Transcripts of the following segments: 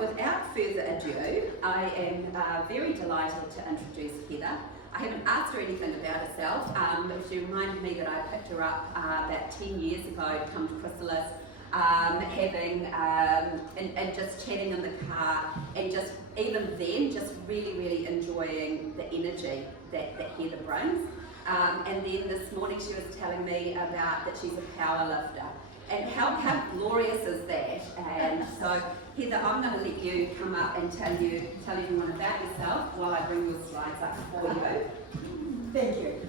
without further ado, I am very delighted to introduce Heather. I haven't asked her anything about herself, but she reminded me that I picked her up about 10 years ago to come to Chrysalis, having and just chatting in the car, and just even then just really enjoying the energy that Heather brings. And then this morning she was telling me about that she's a power lifter. And how glorious is that? And so, Heather, I'm going to let you come up and tell everyone about yourself while I bring your slides up for you. Thank you.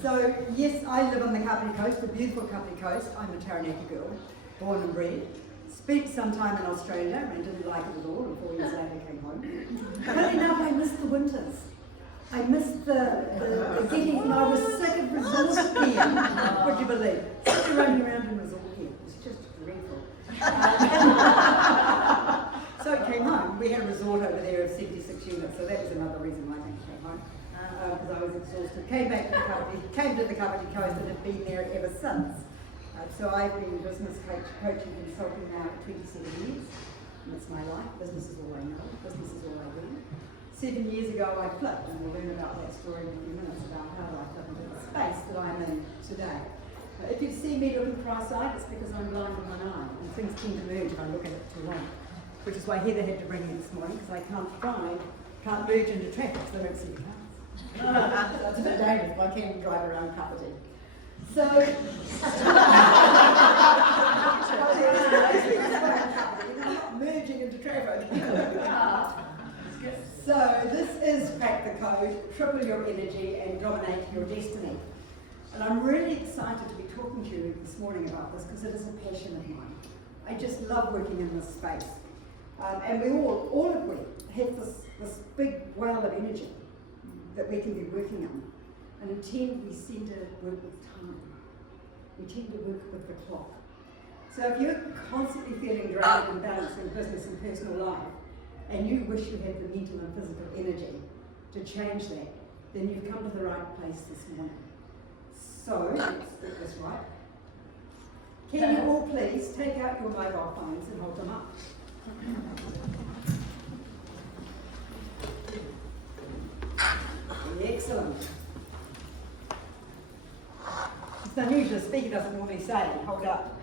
So, yes, I live on the Kapiti Coast, the beautiful Kapiti Coast. I'm a Taranaki girl, born and bred. Spent some time in Australia and didn't like it at all, and 4 years later came home. Funny enough, I missed the winters. I missed the getting, and I was sick of resort gear. Would you believe? Sick of running around in resort gear. It was just dreadful. So I came home. We had a resort over there of 76 units, so that was another reason why I came home. Because I was exhausted. Came back to the Kapiti Coast and have been there ever since. So I've been business coaching and consulting now for 27 years. And it's my life. Business is all I know. Business is all I do. 7 years ago I flipped, and we'll learn about that story in a few minutes about how I flipped into the space that I'm in today. If you see me looking cross-eyed, it's because I'm blind in one eye, and things tend to merge if I look at it too long. Which is why Heather had to bring me this morning, because I can't merge into traffic, so I don't see the cars. That's a bit dangerous, I can't drive around Kapiti. So, not merging into traffic. So this is Crack the Code, triple your energy and dominate your destiny. And I'm really excited to be talking to you this morning about this because it is a passion of mine. I just love working in this space. And we all of we have this big well of energy that we can be working on. And in tend we seem to work with time. We tend to work with the clock. So if you're constantly feeling drained and balanced in business and personal life, and you wish you had the mental and physical energy to change that, then you've come to the right place this morning. So, let's get this right. Can you all please take out your mobile phones and hold them up? Excellent. It's unusual, the speaker doesn't normally say, hold up.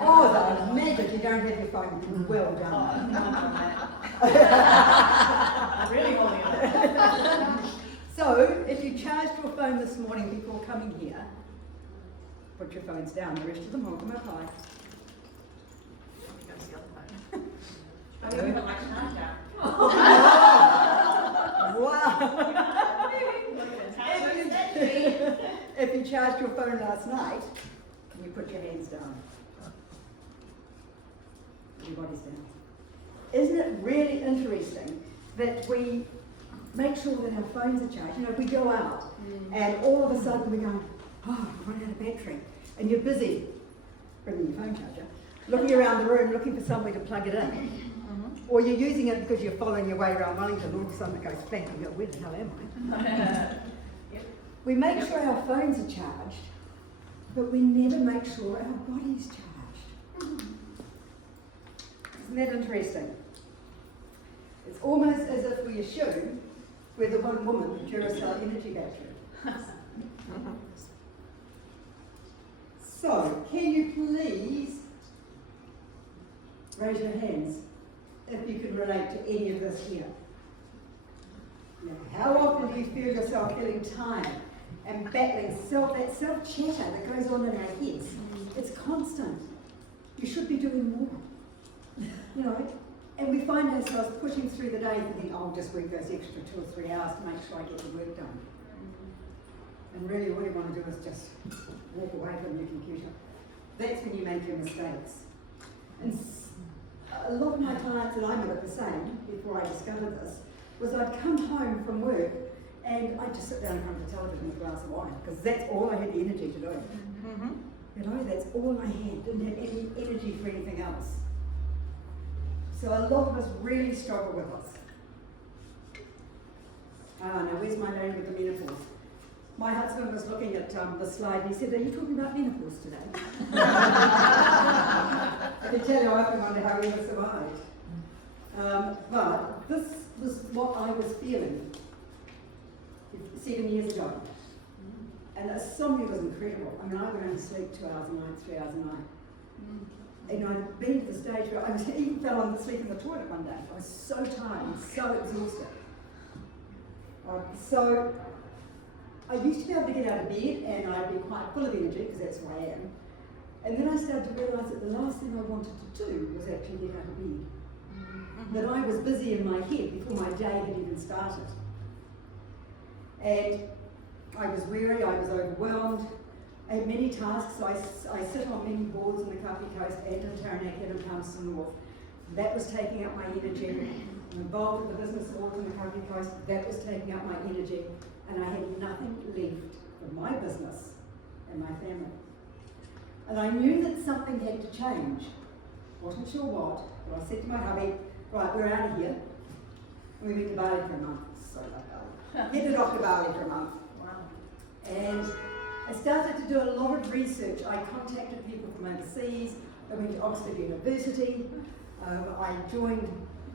Oh, the magic, you don't have your phone. Well done. Really holding on. So, if you charged your phone this morning before coming here, put your phones down, the rest of them hold them up high. I don't even like charger. Wow! If you charged your phone last night, can you put your hands down? Your body's down. Isn't it really interesting that we make sure that our phones are charged? You know, we go out and all of a sudden we go, oh, I've run out of battery. And you're busy bringing your phone charger, looking around the room, looking for somewhere to plug it in. Or you're using it because you're following your way around Wellington, all of a sudden it goes flat and you go, where the hell am I? We make sure our phones are charged, but we never make sure our body's charged. Isn't that interesting? It's almost as if we assume we're the one woman, the Chrysalis energy battery. So, can you please raise your hands if you can relate to any of this here? Now, how often do you feel yourself feeling tired and battling that self-chatter that goes on in our heads? It's constant. You should be doing more. You know, and we find ourselves pushing through the day thinking, oh, I'll just work those extra 2 or 3 hours to make sure I get the work done. And really all you want to do is just walk away from your computer. That's when you make your mistakes. And a lot of my clients, and I knew it the same before I discovered this, was I'd come home from work and I'd just sit down in front of the television with a glass of wine, because that's all I had the energy to do. You know, that's all I had. Didn't have any energy for anything else. So a lot of us really struggle with this. Now where's my lady with the menopause? My husband was looking at the slide and he said, are you talking about menopause today? I can tell you, I often wonder how we ever survived. But this was what I was feeling 7 years ago. And insomnia was incredible. I mean, I would only sleep 2 hours a night, 3 hours a night. And I'd been to the stage where I even fell asleep in the toilet one day. I was so tired and so exhausted. So I used to be able to get out of bed and I'd be quite full of energy because that's who I am. And then I started to realise that the last thing I wanted to do was actually get out of bed. That I was busy in my head before my day had even started. And I was weary, I was overwhelmed. I had many tasks. I sit on many boards in the Kapiti Coast and in Taranaki and in Palmerston North. That was taking up my energy. I'm involved with the business boards in the Kapiti Coast. That was taking up my energy. And I had nothing left for my business and my family. And I knew that something had to change. Wasn't sure what, but I said to my hubby, right, we're out of here. And we went to Bali for a month. So like Bali. Headed off to Bali for a month. And I started to do a lot of research. I contacted people from overseas. I went to Oxford University. I joined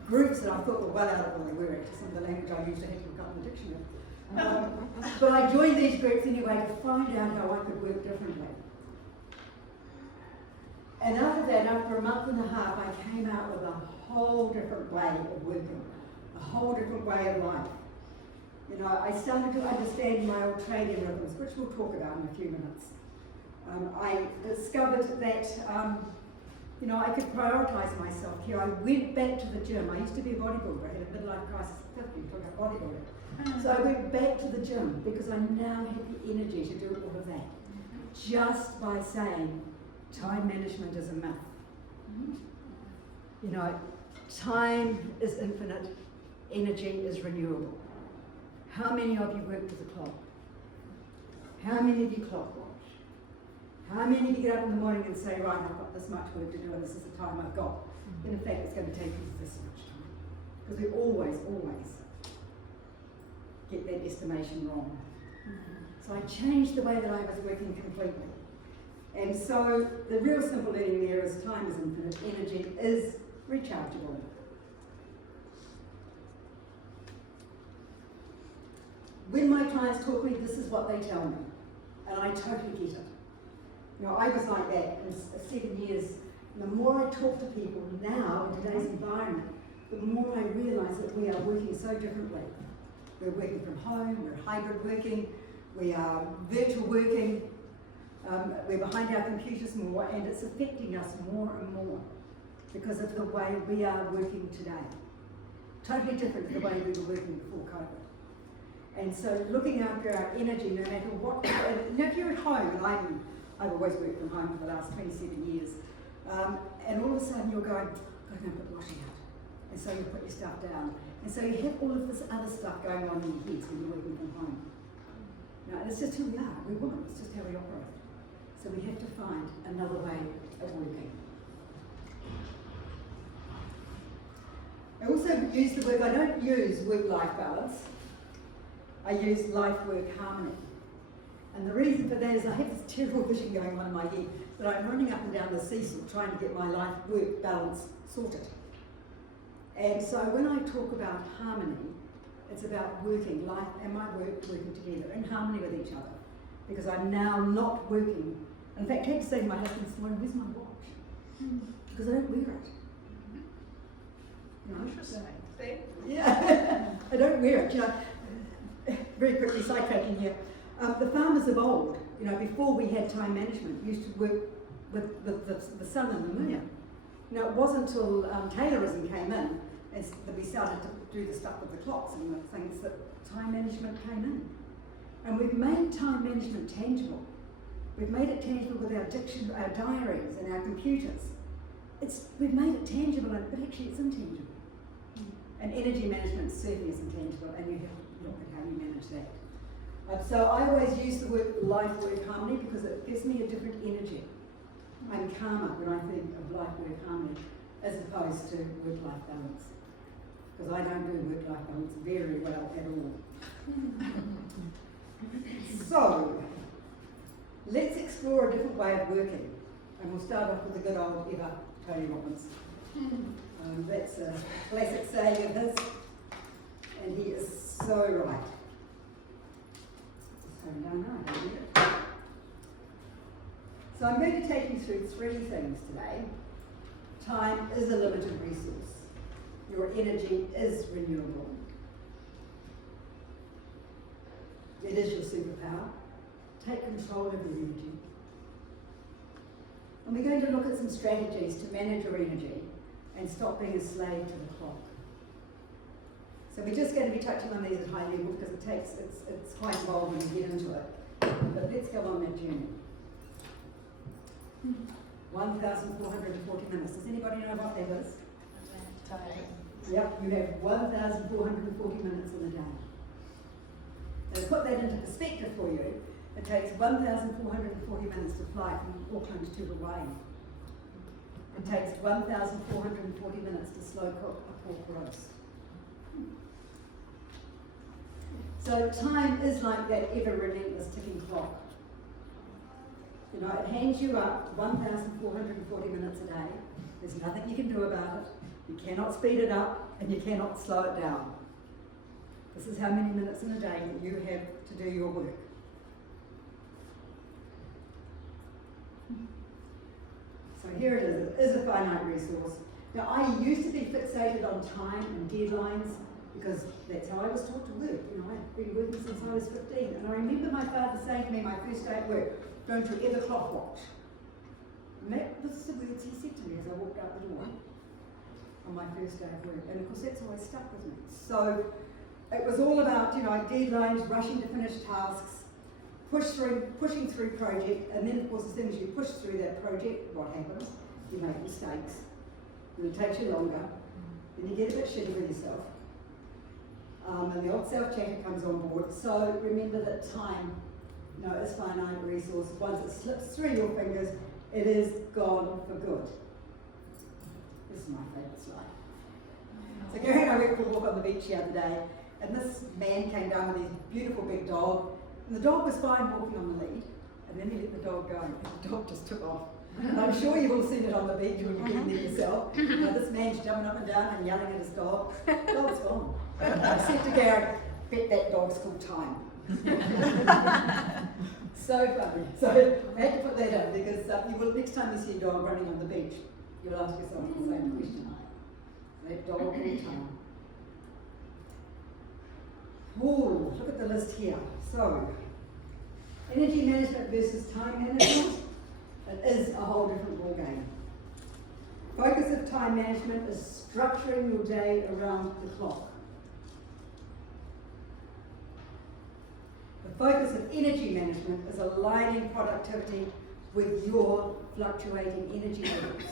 groups that I thought were well out of all they were. Actually, some of the language I used I had to look up in the dictionary. But I joined these groups anyway to find out how I could work differently. And after that, after a month and a half, I came out with a whole different way of working, a whole different way of life. You know, I started to understand my ultradian rhythms, which we'll talk about in a few minutes. I discovered that, you know, I could prioritise myself here. I went back to the gym. I used to be a bodybuilder. I had a midlife crisis at 50, talking about bodybuilding. So I went back to the gym because I now had the energy to do all of that. Just by saying, time management is a myth. You know, time is infinite, energy is renewable. How many of you work to the clock? How many of you clock watch? How many of you get up in the morning and say, right, I've got this much work to do and this is the time I've got? And in fact, it's going to take you this much time. Because we always get that estimation wrong. So I changed the way that I was working completely. And so the real simple learning there is time is infinite, energy is rechargeable. When my clients talk to me, this is what they tell me. And I totally get it. You know, I was like that in 7 years. And the more I talk to people now in today's environment, the more I realise that we are working so differently. We're working from home, we're hybrid working, we are virtual working, we're behind our computers more, and it's affecting us more and more because of the way we are working today. Totally different to the way we were working before COVID. And so looking after our energy, no matter what, and if you're at home, and I've always worked from home for the last 27 years, and all of a sudden you're going, I've got to go put the washing out. And so you put your stuff down. And so you have all of this other stuff going on in your heads when you're working from home. Now, and it's just who we are, we're women, it's just how we operate. So we have to find another way of working. I also use the word, I don't use work-life balance, I use life-work harmony. And the reason for that is I have this terrible vision going on in my head that I'm running up and down the seesaw trying to get my life-work balance sorted. And so when I talk about harmony, it's about working, life and my work working together in harmony with each other. Because I'm now not working. In fact, I had to say to my husband this morning, where's my watch? Because I don't wear it. You know? Interesting. See? Yeah, I don't wear it. You know, very quickly sidetracking here. The farmers of old, you know, before we had time management, used to work with the sun and the moon. You know, it wasn't until Taylorism came in that we started to do the stuff with the clocks and the things that time management came in. And we've made time management tangible. We've made it tangible with our our diaries and our computers. We've made it tangible, but actually it's intangible. And energy management certainly is intangible, and you have to look at how you manage that. So I always use the word life-work harmony because it gives me a different energy. I'm calmer when I think of life-work harmony as opposed to work-life balance. Because I don't do work-life balance very well at all. So, let's explore a different way of working. And we'll start off with the good old Tony Robbins. That's a classic saying of his, and he is so right. So I'm going to take you through three things today. Time is a limited resource. Your energy is renewable. It is your superpower. Take control of your energy. And we're going to look at some strategies to manage your energy and stop being a slave to the clock. So we're just going to be touching on these at high level because it's quite involved when you get into it. But let's go on that journey. 1,440 minutes. Does anybody know what that is? Yep, you have 1,440 minutes in a day. Now to put that into perspective for you, it takes 1,440 minutes to fly from Auckland to Hawaii. It takes 1,440 minutes to slow cook a pork roast. So time is like that ever relentless ticking clock. You know, it hands you up 1,440 minutes a day. There's nothing you can do about it. You cannot speed it up and you cannot slow it down. This is how many minutes in a day that you have to do your work. So here it is. It is a finite resource. Now, I used to be fixated on time and deadlines because that's how I was taught to work. You know, I've been working since I was 15. And I remember my father saying to me my first day at work, "Don't you ever clock watch." And that was the words he said to me as I walked out the door on my first day of work. And of course, that's always stuck with me. So it was all about, you know, deadlines, rushing to finish tasks, pushing through project, and then of course as soon as you push through that project, what happens? You make mistakes, and it takes you longer, then you get a bit shitty with yourself, and the old self-checker comes on board. So remember that time, you know, is finite resource. Once it slips through your fingers, it is gone for good. This is my favourite slide. So Gary and I went for a walk on the beach the other day, and this man came down with his beautiful big dog, and the dog was fine walking on the lead, and then he let the dog go, and the dog just took off. And I'm sure you've all seen it on the beach when you've been there yourself. You know, this man's jumping up and down and yelling at his dog. The dog's gone. I said to Gary, bet that dog's called time. So funny. So I had to put that in because you will, next time you see a dog running on the beach, you'll ask yourself the same question. That dog called time. Ooh, look at the list here. So, energy management versus time management. It is a whole different ballgame. Focus of time management is structuring your day around the clock. The focus of energy management is aligning productivity with your fluctuating energy levels.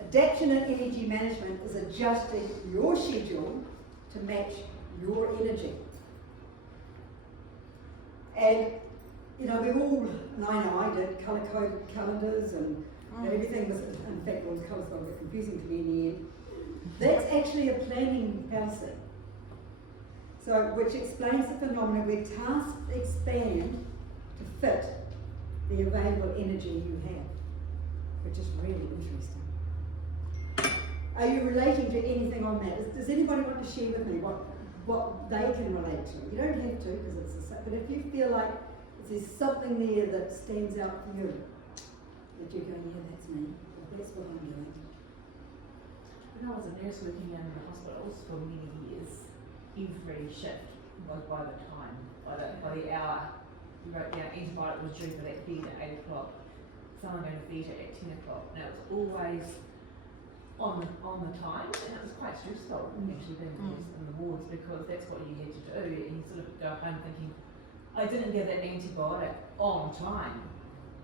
Adaptation and energy management is adjusting your schedule to match your energy. And you know, we've all, and I know I did, colour-coded calendars and everything was, in fact, all the colours got a bit confusing to me in the end. That's actually a planning fallacy. So, which explains the phenomenon where tasks expand to fit the available energy you have, which is really interesting. Are you relating to anything on that? Does anybody want to share with me what they can relate to? You don't have to, because it's a, but if you feel like there's something there that stands out for you, that you go, yeah, that's me, or that's what I'm doing. When I was a nurse working in the hospitals for many years, every shift was by the time, by the hour. You wrote down antibiotic was due for that feed at 8 o'clock, someone going to feed it at 10 o'clock. Now it was always on the time, and it was quite stressful actually being in the wards because that's what you had to do, and you sort of go home thinking, I didn't get that antibiotic on time.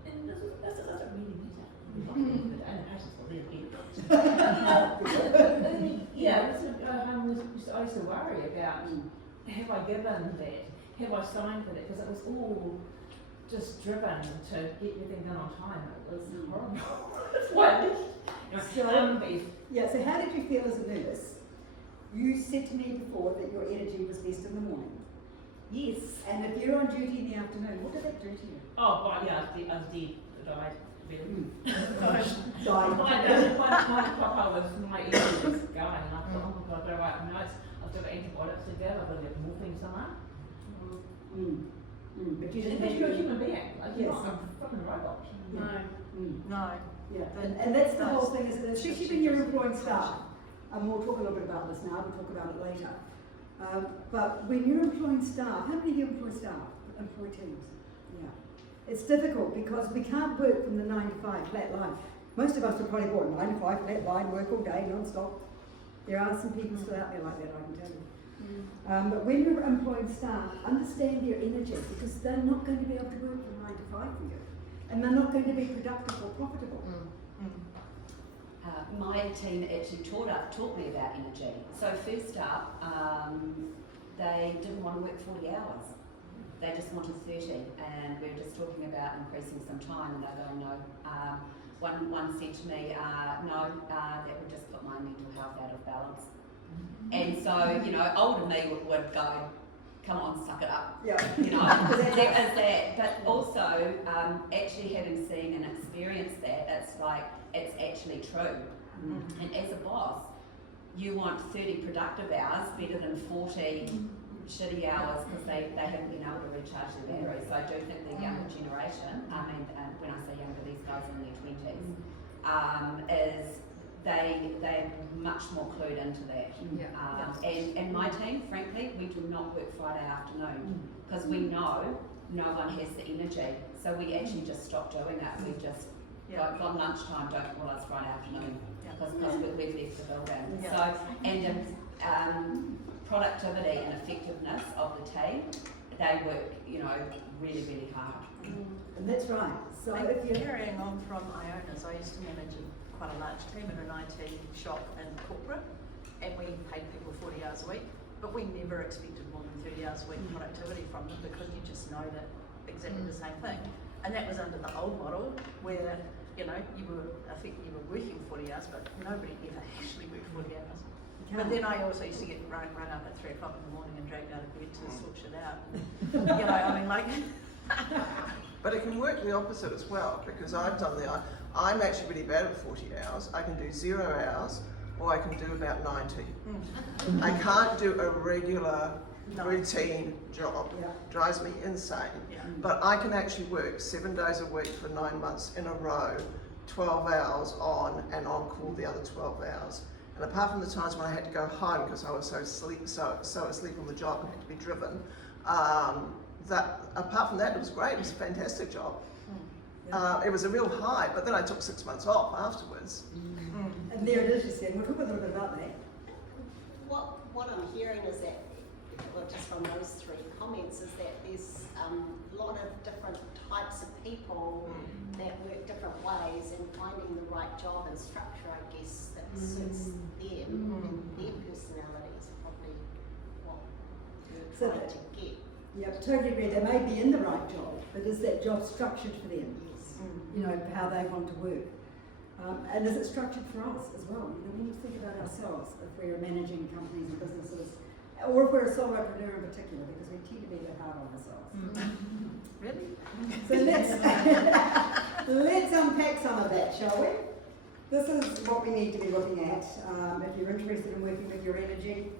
And this doesn't really matter. And the patients were really yeah, I used to worry about, have I given that? Have I signed for that? Because it was all just driven to get everything done on time. It was horrible. It's like, so how did you feel as a nurse? You said to me before that your energy was best in the morning. Yes. And if you're on duty in the afternoon, what did that do to you? Oh, yeah, I was dead. I died. Really? Died. Quite o'clock I was, my ear was going, and I thought, oh my god, I better write notes. I've still got antibiotics to give, I've got to get morphine somewhere. But you And didn't then you're a human being, like you're Yes. not a fucking robot. No. Yeah, and that's the whole thing, is that especially when you're employing staff, and we'll talk a little bit about this now, we'll talk about it later. But when you're employing staff, how many of you employ staff, employ teams? Yeah. It's difficult because we can't work from the 9 to 5 flat line. Most of us are probably born 9 to 5 flat line, work all day, non-stop. There are some people still out there like that, I can tell you. But when you're employing staff, understand their energy, because they're not going to be able to work from 9 to 5 for you. And they're not going to be productive or profitable. My team actually taught me about energy. So first up, they didn't want to work 40 hours. They just wanted 30, and we were just talking about increasing some time, and they're going, no. One said to me, no, that would just put my mental health out of balance. And so, you know, older me would go, come on, suck it up. Yeah. You know, there is that. But also, actually having seen and experienced that, it's like, it's actually true. And as a boss, you want 30 productive hours better than 40 shitty hours, because they haven't been able to recharge their batteries. So I do think the younger generation, when I say younger, these guys in their 20s, is they're much more clued into that. And my team, frankly, we do not work Friday afternoon, because we know no one has the energy. So we actually just stop doing it. We just on lunchtime, don't call us Friday afternoon, because we've left the building. So, and productivity and effectiveness of the team, they work, you know, really, really hard. And that's right. So And if you're carrying on from Iona's, I used to manage quite a large team in an IT shop and corporate, and we paid people 40 hours a week, but we never expected more than 30 hours a week productivity from them, because you just know that exactly the same thing. And that was under the old model, where, you know, you were working 40 hours, but nobody ever actually worked 40 hours. But then I also used to get run up at 3 o'clock in the morning and dragged out of bed to sort shit out. You know, I mean, like. But it can work the opposite as well, because I'm actually really bad at 40 hours. I can do 0 hours, or I can do about 90. I can't do a regular routine job. Drives me insane. But I can actually work 7 days a week for 9 months in a row, 12 hours on and on call the other 12 hours. And apart from the times when I had to go home because I was so asleep on the job and had to be driven, apart from that, it was great. It was a fantastic job. It was a real high, but then I took 6 months off afterwards. and there it is, you said. We'll talk a little bit about that. What I'm hearing is that, well, just from those 3 comments, is that there's a lot of different types of people that work different ways, and finding the right job and structure, I guess, that suits them and their personalities are probably what you're So trying to get. Yeah, totally agree. They may be in the right job, but is that job structured for them? Yes. You know, how they want to work. And is it structured for us as well? You know, when you think about ourselves, if we're managing companies and businesses, or if we're a solopreneur in particular, because we tend to be a bit hard on ourselves. Really? So let's unpack some of that, shall we? This is what we need to be looking at if you're interested in working with your energy.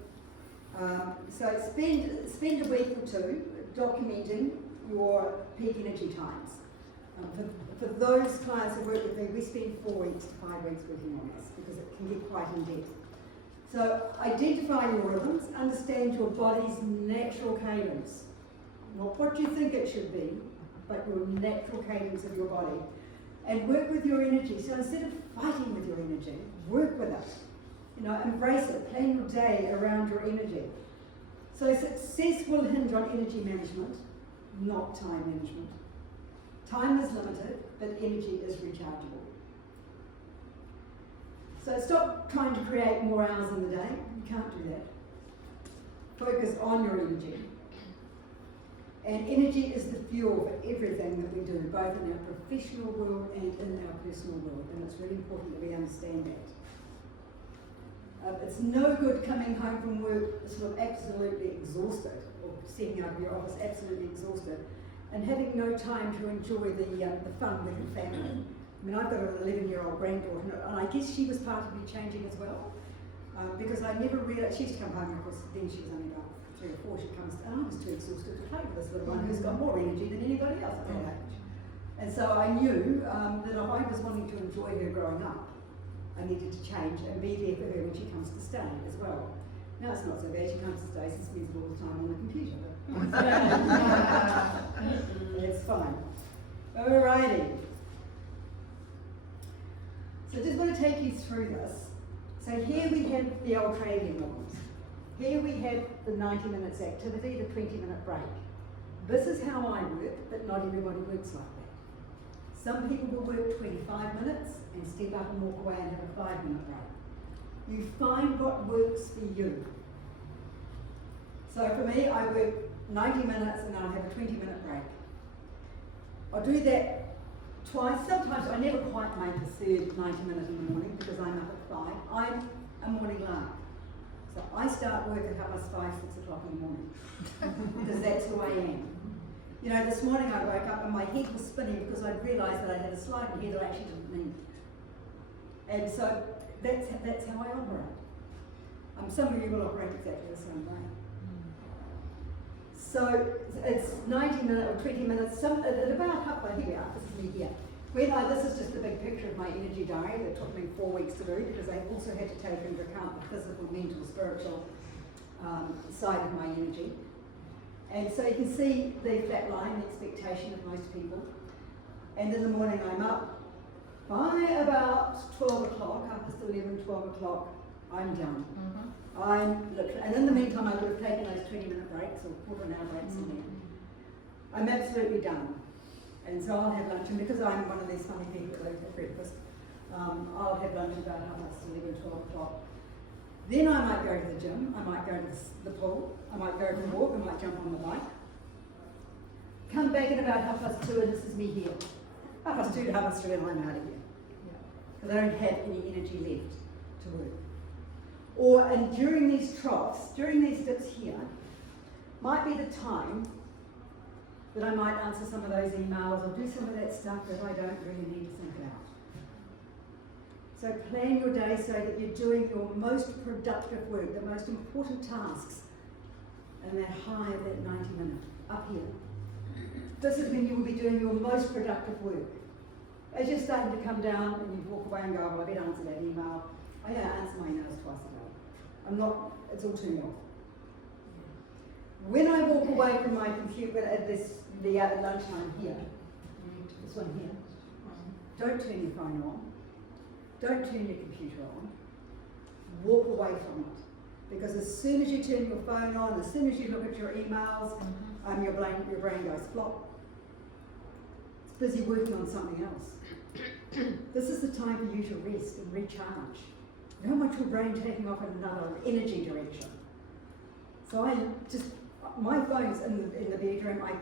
So spend a week or 2 documenting your peak energy times. For those clients who work with me, we spend 4 weeks to 5 weeks working on this, because it can get quite in depth. So identify your rhythms, understand your body's natural cadence. Not what you think it should be, but your natural cadence of your body. And work with your energy. So instead of fighting with your energy, work with it. You know, embrace it. Plan your day around your energy. So success will hinge on energy management, not time management. Time is limited, but energy is rechargeable. So stop trying to create more hours in the day. You can't do that. Focus on your energy. And energy is the fuel for everything that we do, both in our professional world and in our personal world. And it's really important that we understand that. It's no good coming home from work sort of absolutely exhausted, or setting up your office absolutely exhausted, and having no time to enjoy the fun with your family. I mean, I've got an 11-year-old granddaughter, and I guess she was part of me changing as well, because I never realised, she used to come home, of course, then she was only about 3 or 4, she comes, and I was too exhausted to play with this little one who's got more energy than anybody else at that age. And so I knew that if I was wanting to enjoy her growing up, I needed to change and be there for her when she comes to stay as well. Now it's not so bad, she comes to stay, she spends all the time on the computer. It's fine. Alrighty. So I just want to take you through this. So here we have the old trading models. Here we have the 90 minutes activity, the 20-minute break. This is how I work, but not everybody works like that. Some people will work 25 minutes and step up and walk away and have a 5-minute break. You find what works for you. So for me, I work 90 minutes and then I have a 20-minute break. I'll do that twice. Sometimes I never quite make a third 90 minutes in the morning because I'm up at 5. I'm a morning lark. So I start work at 5:30, 6 o'clock in the morning because that's who I am. You know, this morning I woke up and my head was spinning because I'd realised that I had a slide in here that I actually didn't need. And so that's how I operate. Some of you will operate exactly the same way. So it's 90 minutes or 20 minutes, at about halfway, here we are, this is me here. This is just a big picture of my energy diary that took me 4 weeks to do because I also had to take into account the physical, mental, spiritual side of my energy. And so you can see the flat line, the expectation of most people. And in the morning I'm up. By about 12 o'clock, 11, 12 o'clock, I'm done. And in the meantime I would have taken those 20-minute breaks or quarter-an-hour breaks in there. I'm absolutely done. And so I'll have lunch, and because I'm one of these funny people that don't have breakfast, I'll have lunch about 11, 12 o'clock. Then I might go to the gym, I might go to the pool, I might go for a walk, I might jump on the bike. Come back at about 2:30 and this is me here. 2:30 to 3:30 and I'm out of here. Because I don't have any energy left to work. And during these troughs, during these dips here, might be the time that I might answer some of those emails or do some of that stuff that I don't really need to think about. So plan your day so that you're doing your most productive work, the most important tasks, and that high of that 90 minutes, up here. This is when you will be doing your most productive work. As you're starting to come down and you walk away and go, well, I better answer that email. I answer my emails twice a day. It's all turned off. When I walk away from my computer at the lunchtime here, this one here, don't turn your phone on. Don't turn your computer on. Walk away from it. Because as soon as you turn your phone on, as soon as you look at your emails, your brain goes flop. It's busy working on something else. This is the time for you to rest and recharge. You don't want your brain taking off in another energy direction. So my phone's in the bedroom. I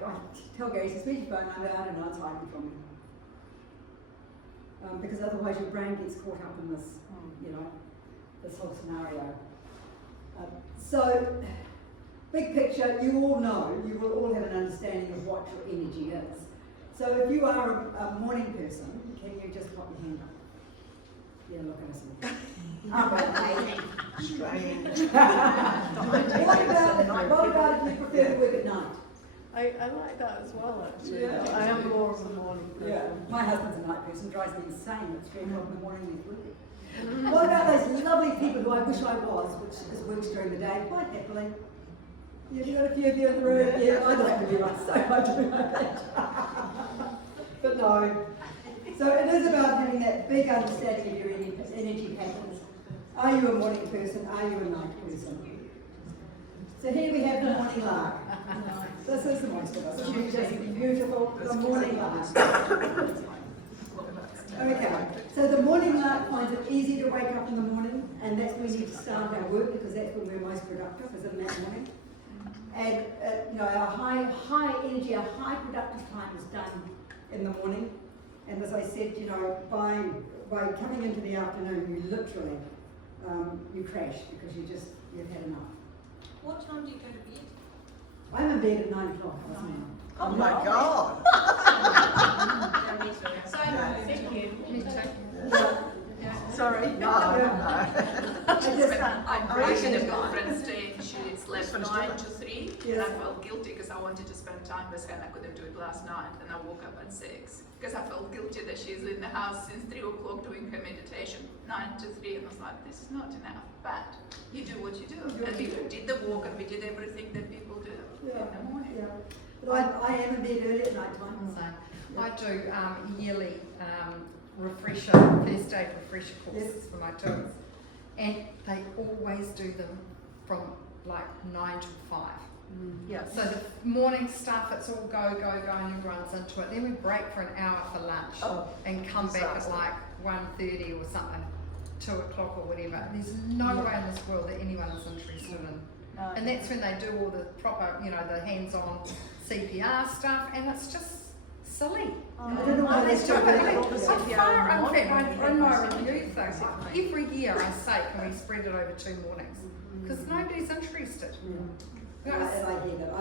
tell Gary to switch your phone. I don't know, it's hiding from me. Because otherwise your brain gets caught up in this, this whole scenario. So, big picture, you all know, you will all have an understanding of what your energy is. So if you are a morning person, can you just pop your hand up? Yeah, look at us. Strange. What about if you prefer to work at night? I like that as well, actually. Yeah. I am more of a morning person. Yeah. My husband's a night person, drives me insane at 3 o'clock in the morning when he's working. What about those lovely people who I wish I was, which works during the day, quite happily? Yeah, you got a few of you in the room. Yeah, I'd like to be like so much doing that. But no. So it is about having that big understanding of your energy patterns. Are you a morning person? Are you a night person? So here we have the morning lark. This is the most of us. She's just beautiful. The morning lark. Okay, so the morning lark finds it easy to wake up in the morning, and that's when we need to start our work because that's when we're most productive, is in that morning. And our high energy, our high productive time is done in the morning. And as I said, by coming into the afternoon, you literally you crash because you've had enough. What time do you go to bed? I'm in bed at 9 o'clock. Oh my God! Thank you. Sorry. No. I should have gone It's Wednesday and she's left finished 9 dinner. to 3 and Yes. I felt guilty because I wanted to spend time with her and I couldn't do it last night and I woke up at 6 because I felt guilty that she's in the house since 3 o'clock doing her meditation, 9 to 3, and I was like, this is not enough, but you do what you do. And we did the walk and we did everything that people do in the morning. Yeah. But I am in bed early at night time. So I do yearly refresher, first aid refresher courses for my tours, and they always do them from like 9 till 5. Yeah. So the morning stuff, it's all go, and everyone's into it. Then we break for an hour for lunch and come back at disaster. like 1:30 or something, 2 o'clock or whatever. There's no way in this world that anyone is interested in. And that's when they do all the proper, the hands-on CPR stuff, and it's just silly. I don't know why they still do In it. my review things, every year I say, can we spread it over 2 mornings? Because nobody's interested. And I hear that. I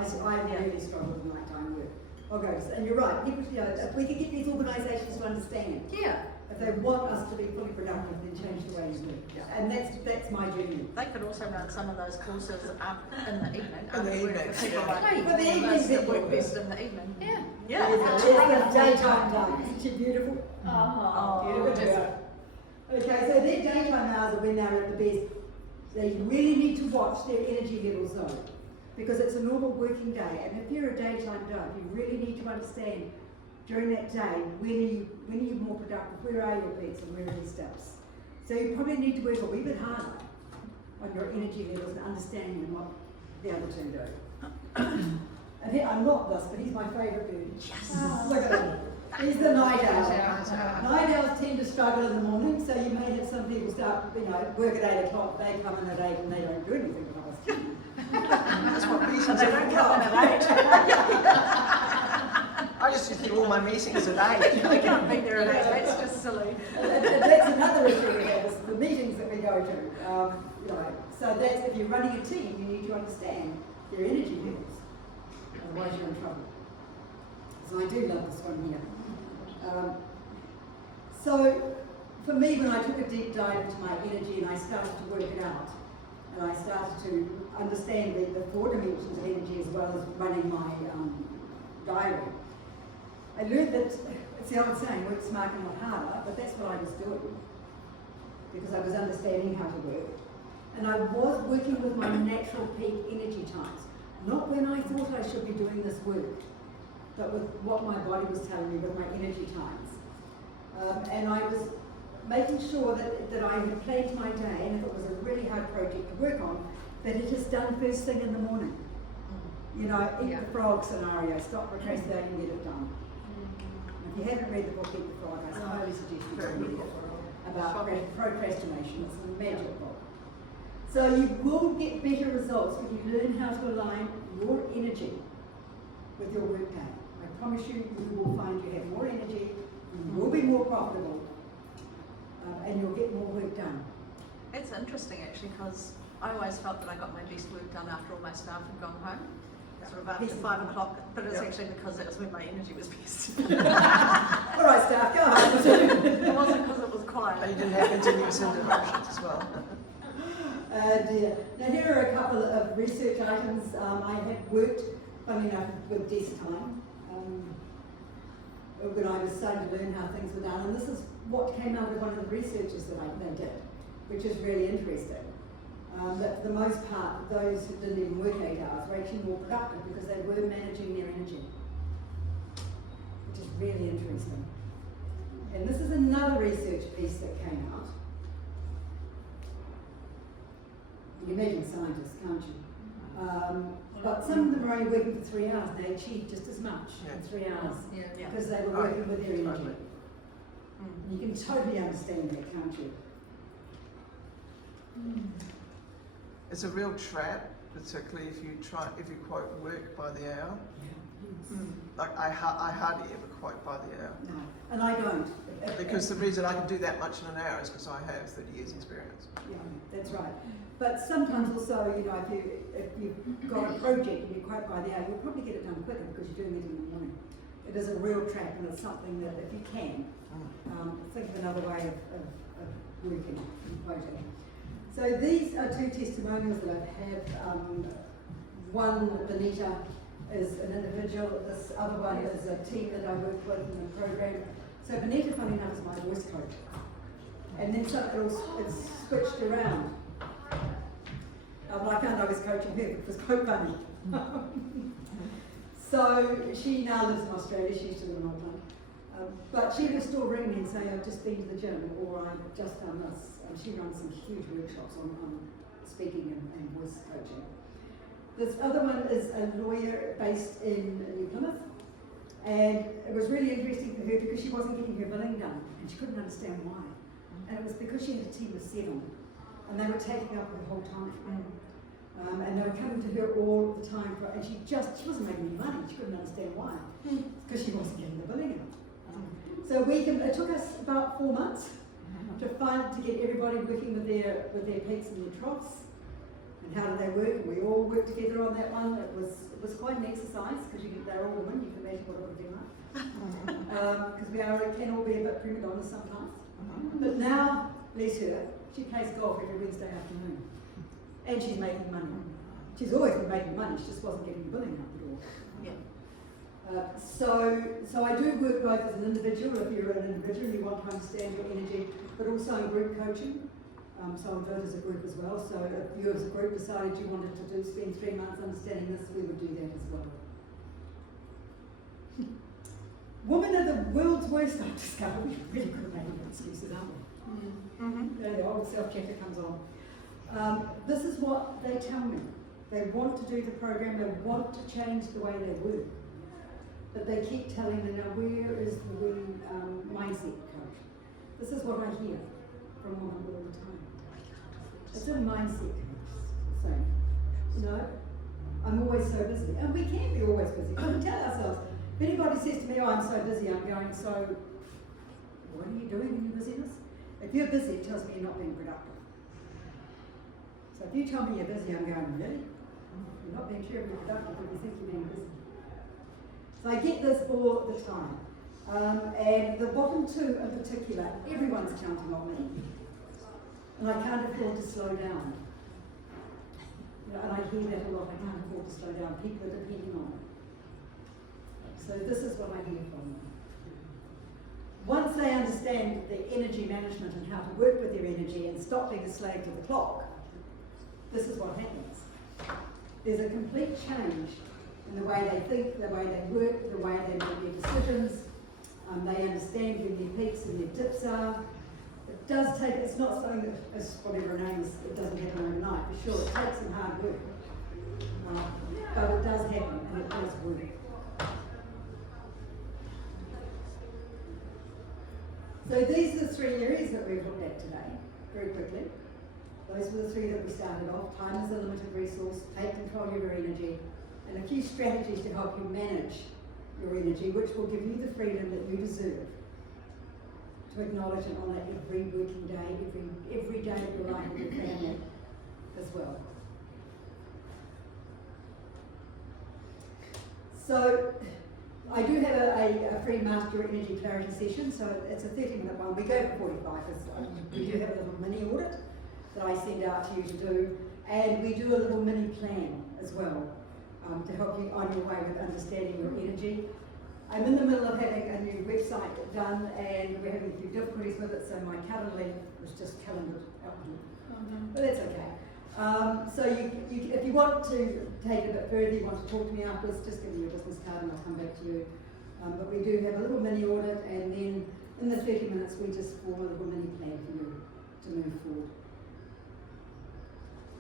really struggle with nighttime work. Okay, and you're right. People, if we could get these organisations to understand, Yeah. if they want us to be fully productive, then change the way we work. And that's my journey. They could also run some of those courses up in the evening. In the work evening, for people yeah. like But the those evening's that people- work best in the evening. Yeah. Yeah. There's the daytime time. Isn't she beautiful? Oh, Look at her. Okay, so their daytime hours are when they're at the best. They really need to watch their energy levels though, because it's a normal working day. And if you're a daytime dog, you really need to understand during that day when are you more productive, where are your peaks and where are your steps. So you probably need to work a wee bit harder on your energy levels and understanding what the other two do. And I'm not this, but he's my favourite bird. Yes. Look at him. He's the night owl. Night owls tend to struggle in the morning, so you may have some people start, work at 8 o'clock, they come in at 8 and they don't do anything for us. That's what meetings and they are don't for. come in at 8. I just used to do all my meetings at 8. They can't be there at 8, that's just silly. And that's another issue we have, is the meetings that we go to. So that's, if you're running a team, you need to understand their energy levels. Otherwise you're in trouble. So I do love this one here. So for me, when I took a deep dive into my energy and I started to work it out, and I started to understand the 4 dimensions of energy as well as running my diary, I learned that it's the old saying, work smarter not harder, but that's what I was doing because I was understanding how to work. And I was working with my natural peak energy times, not when I thought I should be doing this work, but with what my body was telling me with my energy times. And I was making sure that I had planned my day, and if it was a really hard project to work on, that it is done first thing in the morning. Eat the frog scenario, stop procrastinating and get it done. If you haven't read the book Eat the Frog, I highly suggest you read it about procrastination. It's a magic book. So you will get better results when you learn how to align your energy with your work day. I promise you, you will find you have more energy, you will be more profitable, and you'll get more work done. It's interesting actually, because I always felt that I got my best work done after all my staff had gone home. Sort of after 5 o'clock, but it's actually because that was when my energy was best. All right, staff, go home. It wasn't because it was quiet. And you didn't have continuous interruptions as well. Dear. Now here are a couple of research items. I had worked, funny enough, with desk time when I was starting to learn how things were done, and this is what came out of one of the researches that they did, which is really interesting. That for the most part, those who didn't even work 8 hours were actually more productive because they were managing their energy, which is really interesting. And this is another research piece that came out. You can imagine scientists, can't you? But some of them are only working for 3 hours and they achieved just as much in 3 hours Yeah. because they were working with their energy. Totally. You can totally understand that, can't you? It's a real trap, particularly if you quote work by the hour. Like I hardly ever quote by the hour. No, and I don't. Because the reason I can do that much in an hour is because I have 30 years experience. Yeah, that's right. But sometimes also, if you've got a project and you quote by the hour, you'll probably get it done quicker because you're doing it in the morning. It is a real trap, and it's something that if you can, think of another way of working and quoting. So these are two testimonials that I have. One, Benita, is an individual. This other one is a team that I work with in the program. So Benita, funny enough, is my voice coach. And then it's switched around. But I found I was coaching her, it was quite funny. So she now lives in Australia, she used to live in Auckland. But she would still ring me and say, I've just been to the gym, or I've just done this. And she runs some huge workshops on speaking and voice coaching. This other one is a lawyer based in New Plymouth. And it was really interesting for her because she wasn't getting her billing done, and she couldn't understand why. And it was because she had a team of 7, and they were taking up her whole time. And they were coming to her all the time, and she wasn't making any money. She couldn't understand why, because she wasn't getting the billing out. So it took us about 4 months to get everybody working with their peaks and their troughs, and how do they work. And we all worked together on that one. It was quite an exercise because they're all women. You can imagine what it would have been like. Because we can all be a bit prima donnas sometimes. But now, bless her, she plays golf every Wednesday afternoon. And she's making money. She's always been making money, she just wasn't getting the billing out the door. Yeah. So I do work both as an individual, if you're an individual and you want to understand your energy, but also in group coaching. So I'll do it as a group as well. So if you as a group decided you wanted to spend 3 months understanding this, we would do that as well. Women are the world's worst, I've discovered. We really couldn't make any excuses, aren't we? The old self-checker comes on. This is what they tell me. They want to do the program, they want to change the way they work. But they keep telling me, now where is the mindset coach? This is what I hear from women all the time. It's a mindset coach saying, I'm always so busy. And we can be always busy. We tell ourselves, if anybody says to me, I'm so busy, I'm going, so what are you doing in your busyness? If you're busy, it tells me you're not being productive. So if you tell me you're busy, I'm going, really? You're not being terribly productive if you think you're being busy. So I get this all the time. And the bottom 2 in particular, everyone's counting on me. And I can't afford to slow down. And I hear that a lot, I can't afford to slow down. People are depending on me. So this is what I hear from them. Once they understand the energy management and how to work with their energy and stop being a slave to the clock, this is what happens. There's a complete change in the way they think, the way they work, the way they make their decisions. They understand where their peaks and their dips are. It does take, it's not something that, as whatever her name is, it doesn't happen overnight. For sure, it takes some hard work. But it does happen and it does work. So these are the 3 areas that we've looked at today, very quickly. Those were the 3 that we started off. Time is a limited resource, take control of your energy, and a few strategies to help you manage your energy, which will give you the freedom that you deserve to acknowledge and honour every working day, every day of your life with your family as well. So I do have a free Master Your Energy Clarity session, so it's a 30-minute one. We go for 45 because we do have a little mini audit that I send out to you to do, and we do a little mini plan as well to help you on your way with understanding your energy. I'm in the middle of having a new website done, and we're having a few difficulties with it, so my calendar was just calendared out, but that's okay. So if you want to take it a bit further, you want to talk to me afterwards, just give me your business card and I'll come back to you. But we do have a little mini audit, and then in the 30 minutes we just form a little mini plan for you to move forward.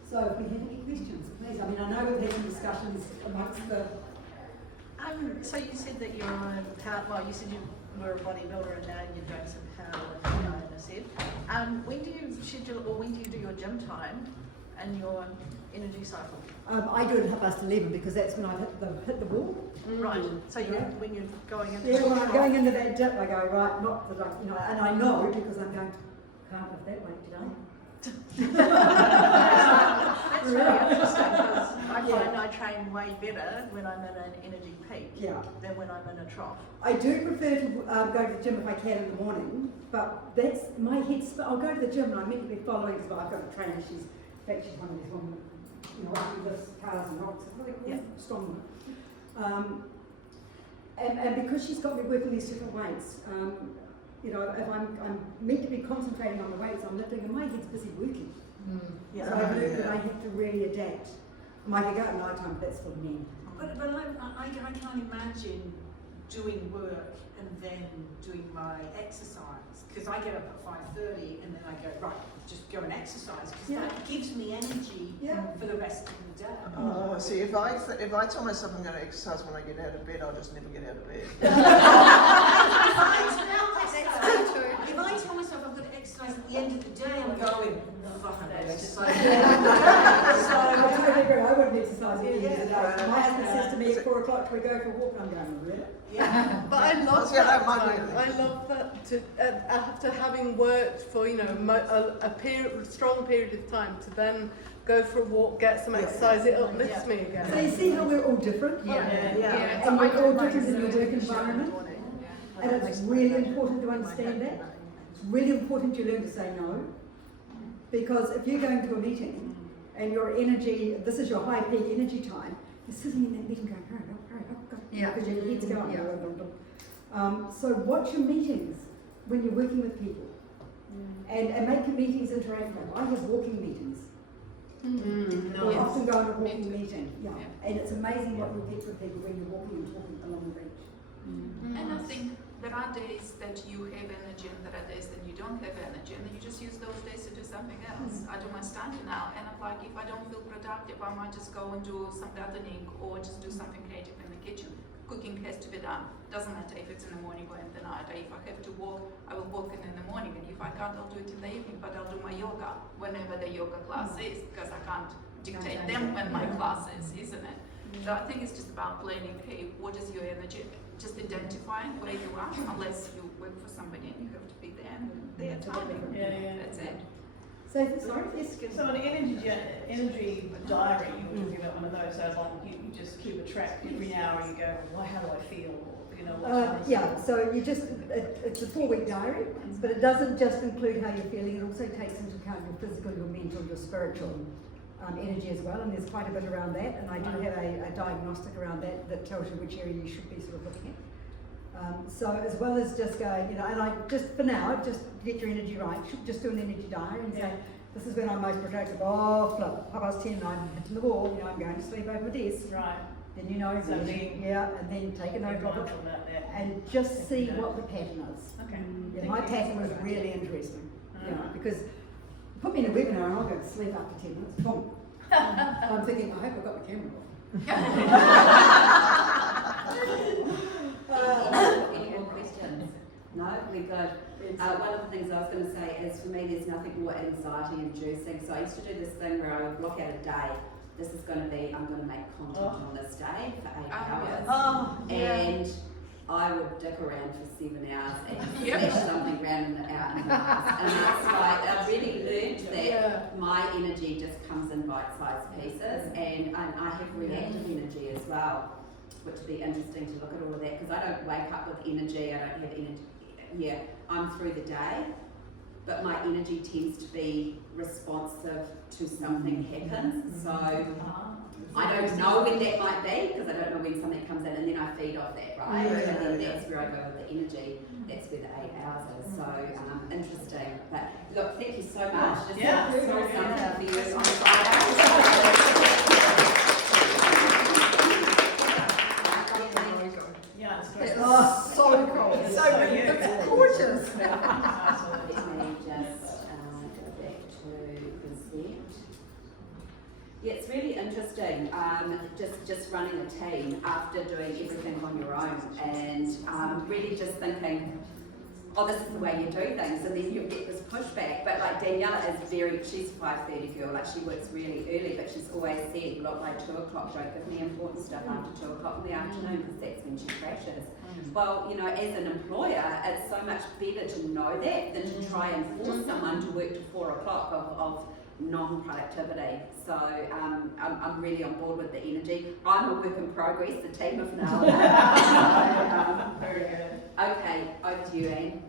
So if we have any questions, please. I mean, I know we've had some discussions amongst the... So you said that you're on a power, well, you said you were a bodybuilder and now you're doing some powerlifting, I said. When do you schedule, or when do you do your gym time and your energy cycle? I do it at 11:30 because that's when I hit the wall. Right. So when you're going into when I'm going into that dip, I go, right, not that I, and I know because I'm going, can't lift that weight today. That's really interesting because I find I train train way better when I'm in an energy peak Yeah. than when I'm in a trough. I do prefer to go to the gym if I can in the morning, but that's my head. I'll go to the gym and I'm meant to be following as well. I've got a trainer. She's one of these women, you know, who lifts cars and rocks. What do they call it? Strong woman. And because she's got me working these different weights, you know, if I'm meant to be concentrating on the weights I'm lifting, and my head's busy working. Yeah. So I've learned that I have to really adapt. I can go at night time, but that's for men. But I can't imagine doing work and then doing my exercise, because I get up at 5:30 and then I go, right, just go and exercise, because that gives me energy for the rest of the day. Oh, see, if I tell myself I'm going to exercise when I get out of bed, I'll just never get out of bed. If I tell myself I'm going to exercise at the end of the day, I'm going, fuck, I'm going to exercise. I totally agree. I wouldn't exercise at the end of the day. My husband says to me at 4 o'clock, "Can we go for a walk?" I'm going, really? Yeah. But I love Yeah, that that might time. be- I love that after having worked for, you know, a strong period of time, to then go for a walk, get some exercise, it uplifts me again. So you see how we're all different? Yeah. And we're all different in your work environment. And it's really important to understand that. It's really important you learn to say no. Because if you're going to a meeting and your energy, this is your high peak energy time, you're sitting in that meeting going, hurry up, go. Yeah. Because your head's going. Yeah. So watch your meetings when you're working with people. And make your meetings interactive. I have walking meetings. We often go on a walking meeting. And it's amazing what you'll get with people when you're walking and talking along the beach. And I think there are days that you have energy and there are days that you don't have energy, and then you just use those days to do something else. I do my study now, and I'm like, if I don't feel productive, I might just go and do some gardening or just do something creative in the kitchen. Cooking has to be done. Doesn't matter if it's in the morning or in the night. If I have to walk, I will walk in the morning, and if I can't, I'll do it in the evening, but I'll do my yoga whenever the yoga class is, because I can't dictate them when my class is, isn't it? So I think it's just about planning, hey, what is your energy? Just identifying where you are, unless you work for somebody and you have to be there and their timing. That's it. So, sorry, yes. So an energy diary, you would give it one of those, so like you just keep a track every hour and you go, well, how do I feel? Or, you know, what's So you just, it's a 4-week diary, but it doesn't just include how you're feeling, it also takes into account your physical, your mental, your spiritual energy as well, and there's quite a bit around that, and I do have a diagnostic around that tells you which area you should be sort of looking at. So as well as just going, you know, and I just, for now, just get your energy right, just do an energy diary and say, this is when I'm most productive, oh flip, 10:30 and I'm hitting the wall, you know, I'm going to sleep over my desk. right. Then you know, So then- and then take a note of it, and just see what the pattern is. Okay. Yeah, my pattern was really interesting, you know, because put me in a webinar and I'll go to sleep after 10 minutes, boom. I'm thinking, I hope I've got the camera off. Any more questions? No, we're good. One of the things I was going to say is, for me, there's nothing more anxiety inducing. So I used to do this thing where I would block out a day. This is going to be, I'm going to make content on this day for 8 hours. And I would dick around for 7 hours and flash something random out in the house. And that's like, I've really learned that my energy just comes in bite-sized pieces, and I have reactive energy as well, which would be interesting to look at all of that, because I don't wake up with energy, I don't have energy, I'm through the day, but my energy tends to be responsive to something happens, so I don't know when that might be, because I don't know when something comes in, and then I feed off that, right? And then that's where I go with the energy. That's where the 8 hours is. So interesting. But look, thank you so much. Just saw something for you on Yeah, it's great. Oh, so cool. It's so it's gorgeous. Let me just go back to present. Yeah, it's really interesting, just running a team after doing everything on your own, and really just thinking, oh, this is the way you do things, and then you get this pushback. But like Daniela is she's a 5:30 girl, like she works really early, but she's always said, look, by 2 o'clock, don't give me important stuff after 2 o'clock in the afternoon, because that's when she crashes. Well, you know, as an employer, it's so much better to know that than to try and force someone to work to 4 o'clock of non-productivity. So I'm really on board with the energy. I'm a work in progress, the team have nailed it. So, very good. Okay, over to you, Anne.